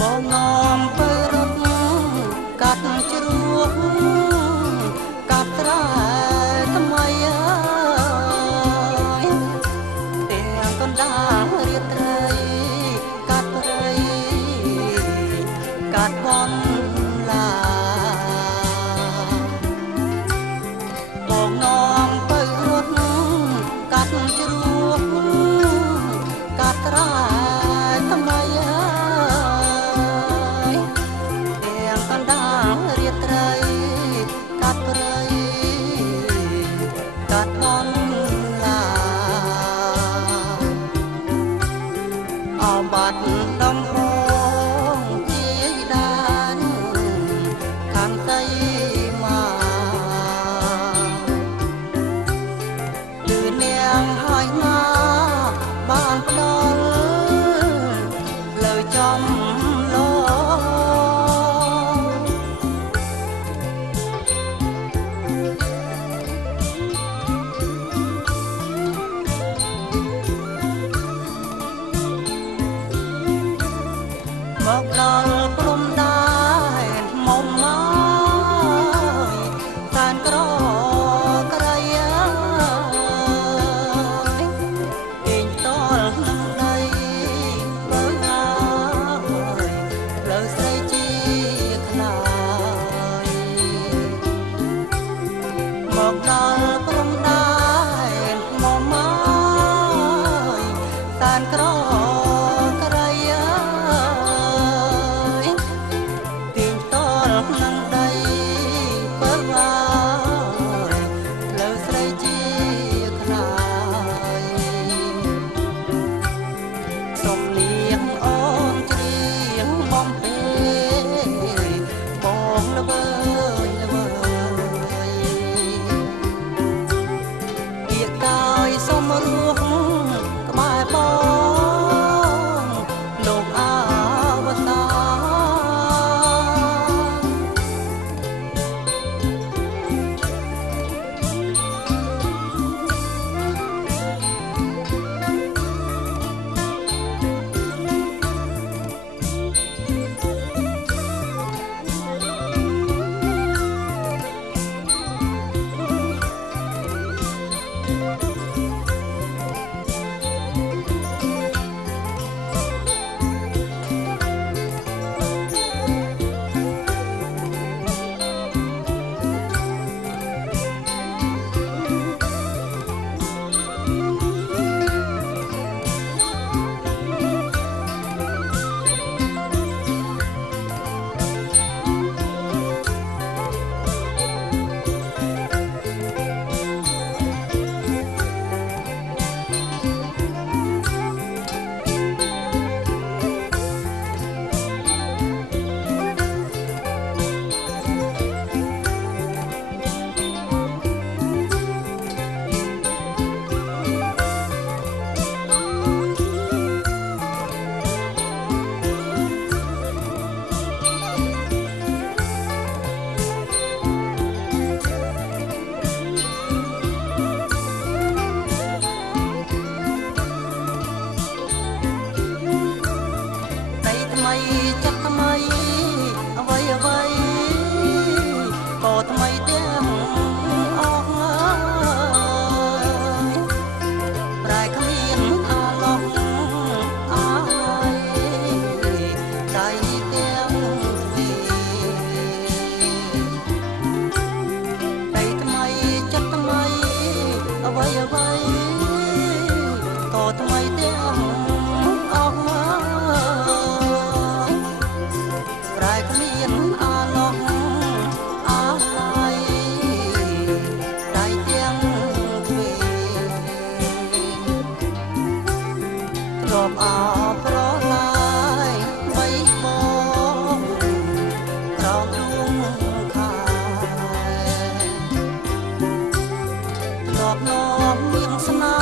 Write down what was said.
បងនាំទៅរត់កាត់ជ្រោះកាត់ត្រែថ្មីហើយទាំងកណ្ដាលរាត្រីកាត់ព្រៃកាត់បនឡាបងនាំទៅរត់កាត់ជ្រោះកាត់ត្រែថ្មីហើយទាំងកណ្ដាលរាត្រីកាត់ព្រៃកាត់បនឡាអបាត់ដំបងជាដានខាងតៃមកលឺនាងហើយណាបានផ្ដល់លើចំឡមកដល់ព្រំដែនមុំមកតានក្រក្រៃអើយឯងតល់នឹងដីបើហើយលើស្រីជាខ្លាយមកដល់ព្រំដែនមុំមកតានក្រក្រៃអើយទាញតល់នឹងដីបើហើយលើស្រីជាខ្លាយសុំនាងអូនច្រៀងបំពេបងល្វើយល្វើយពាក្យកាយសុំរស់ក្បែរបងលោកអវតាចិត្តថ្មីអ្វីអ្វីក៏ថ្មីទាំងអស់ហើយប្រែគ្មានអាឡោះអាយដៃទាំងពីដៃថ្មីចិត្តថ្មីអ្វីអ្វីក៏ថ្មីទាំងអស់ប្រែគ្មានអាឡោះអាយដៃទាំងពីទ្របអប្រឡាយបីបងក្រោមដួងខែទ្របនាំមានស្នា